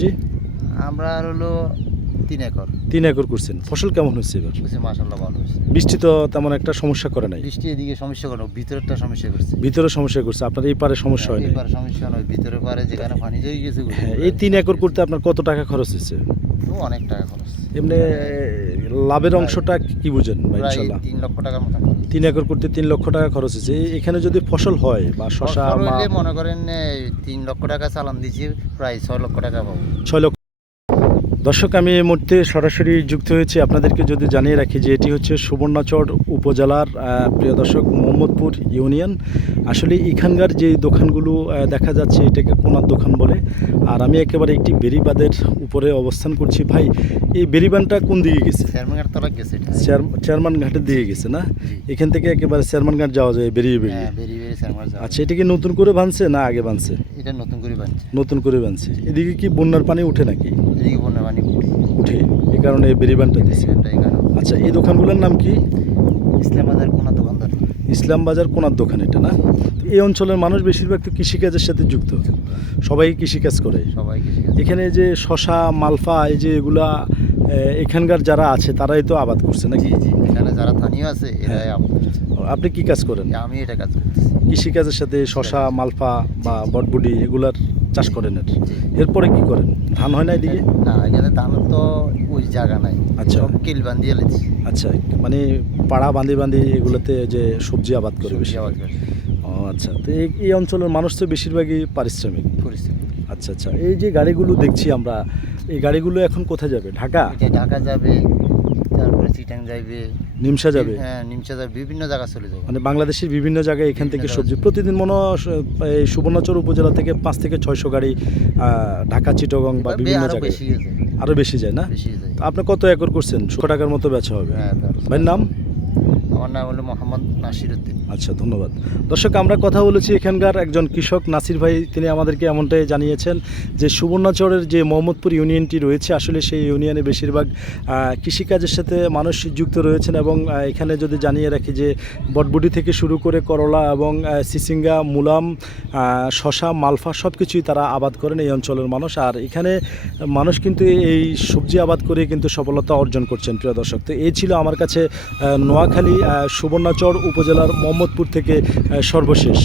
জি, আমরা আর হলো 3 acre. 3 acre করছেন। ফসল কেমন হচ্ছে এবার? হচ্ছে মাশাআল্লাহ ভালো হচ্ছে। বৃষ্টি তো তেমন একটা সমস্যা করে নাই। বৃষ্টি এদিকে সমস্যা কোনো, ভিতরেরটা সমস্যা করছে। ভিতরে সমস্যা করছে, আপনার এই পারে সমস্যা হয় নাই। এবার সমস্যা নয়, ভিতরের পারে যেখানে পানি জমে গেছে হ্যাঁ, এই 3 একর করতে আপনার কত টাকা খরচ হয়েছে? তো অনেক টাকা খরচ। এমনি লাভের অংশটা কি বুঝেন ভাই? প্রায় ইনশাল্লাহ 3 লক্ষ টাকার মতো খরচ। 3 একর করতে 3 লক্ষ টাকা খরচ হয়েছে। এখানে যদি ফসল হয় বা শশা ফসল বা হইলে মনে করেন 3 লক্ষ টাকা চালান দিয়েছি, প্রায় 6 লক্ষ টাকা পাবো। 6 লক্ষ। দর্শক, আমি এই মুহূর্তে সরাসরি যুক্ত হয়েছি। আপনাদেরকে যদি জানিয়ে রাখি যে এটি হচ্ছে সুবর্ণচর উপজেলার প্রিয় দর্শক, মোহাম্মদপুর ইউনিয়ন। আসলে এখানকার যে দোকানগুলো দেখা যাচ্ছে এটাকে কোনার দোকান বলে। আর আমি একেবারে একটি বেড়িবাঁধের উপরে অবস্থান করছি। ভাই, এই বেড়িবাঁধটা কোন দিকে গেছে? চেয়ারম্যানের তলা গেছে এটা। চেয়ারম্যান ঘাটের দিকে গেছে না? এখান থেকে একেবারে চেয়ারম্যান ঘাট যাওয়া যায় বেরিয়ে বেরিয়ে। হ্যাঁ, বেরিয়ে চেয়ারম্যান যাওয়া। আচ্ছা, এটা কি নতুন করে বানছে না আগে বানছে? এটা নতুন করে বানছে। নতুন করে বানছে। এদিকে কি বন্যার পানি উঠে নাকি? এদিকে বন্যা পানি উঠে, এই কারণে এই বেড়িবাঁধটা দিয়েছে। এটাই কারণ। আচ্ছা, এই দোকানগুলোর নাম কি? ইসলাম বাজার কোনা দোকানদার। ইসলাম বাজার কোনার দোকান এটা না? এই অঞ্চলের মানুষ বেশিরভাগ তো কৃষিকাজের সাথে যুক্ত, সবাই কৃষিকাজ করে। সবাই কৃষি কাজ। এখানে যে শশা, মালফা, এই যে এগুলা এখানকার যারা আছে তারাই তো আবাদ করছে নাকি? জি জি, এখানে যারা স্থানীয় আছে এরাই আবাদ করছে। আপনি কি কাজ করেন? আমি এটা কাজ করতেছি। কৃষিকাজের সাথে শশা, মালফা বা বটবুটি এগুলার চাষ করেন এর? এরপরে কি করেন? ধান হয় না এদিকে? না, এখানে ধান তো ওই জায়গা নাই। আচ্ছা। সব কিল বান্ধিয়ে লেছি। আচ্ছা, মানে পাড়া বাঁধি বাঁধি এগুলোতে যে সবজি আবাদ করে সবজি বেশি। আবাদ করে। ও আচ্ছা, তো এই অঞ্চলের মানুষ তো বেশিরভাগই পারিশ্রমিক। পরিস্থিতি। আচ্ছা আচ্ছা, এই যে গাড়িগুলো দেখছি আমরা, এই গাড়িগুলো এখন কোথায় যাবে? ঢাকা, এটা ঢাকা যাবে, তারপরে চিটাং যাবে, নিমসা যাবে? হ্যাঁ নিমচা যাবে, বিভিন্ন জায়গা চলে যাবে। মানে বাংলাদেশের বিভিন্ন জায়গায় এখান থেকে বিভিন্ন সবজি জায়গায়। প্রতিদিন মনে হয় এই সুবর্ণচর উপজেলা থেকে 5 থেকে 600 গাড়ি ঢাকা, চিটাগং বা বিভিন্ন আরো জায়গায় বেশি হয়েছে। আরও বেশি যায় না? বেশি যায়। তো আপনি কত একর করছেন? 100 টাকার মতো বেচা হবে। হ্যাঁ, ভাইয়ের নাম? আমার নাম হলো মোহাম্মদ নাসির উদ্দিন। আচ্ছা, ধন্যবাদ। দর্শক, আমরা কথা বলেছি এখানকার একজন কৃষক নাসির ভাই। তিনি আমাদেরকে এমনটাই জানিয়েছেন যে সুবর্ণচরের যে মোহাম্মদপুর ইউনিয়নটি রয়েছে, আসলে সেই ইউনিয়নে বেশিরভাগ কৃষিকাজের সাথে মানুষ যুক্ত রয়েছেন। এবং এখানে যদি জানিয়ে রাখি যে বটবুটি থেকে শুরু করে করলা এবং সিসিঙ্গা, মুলাম, শশা, মালফা সব কিছুই তারা আবাদ করেন এই অঞ্চলের মানুষ। আর এখানে মানুষ কিন্তু এই সবজি আবাদ করে কিন্তু সফলতা অর্জন করছেন। প্রিয় দর্শক, তো এই ছিল আমার কাছে নোয়াখালী সুবর্ণচর উপজেলার মোহাম্মদপুর থেকে সর্বশেষ।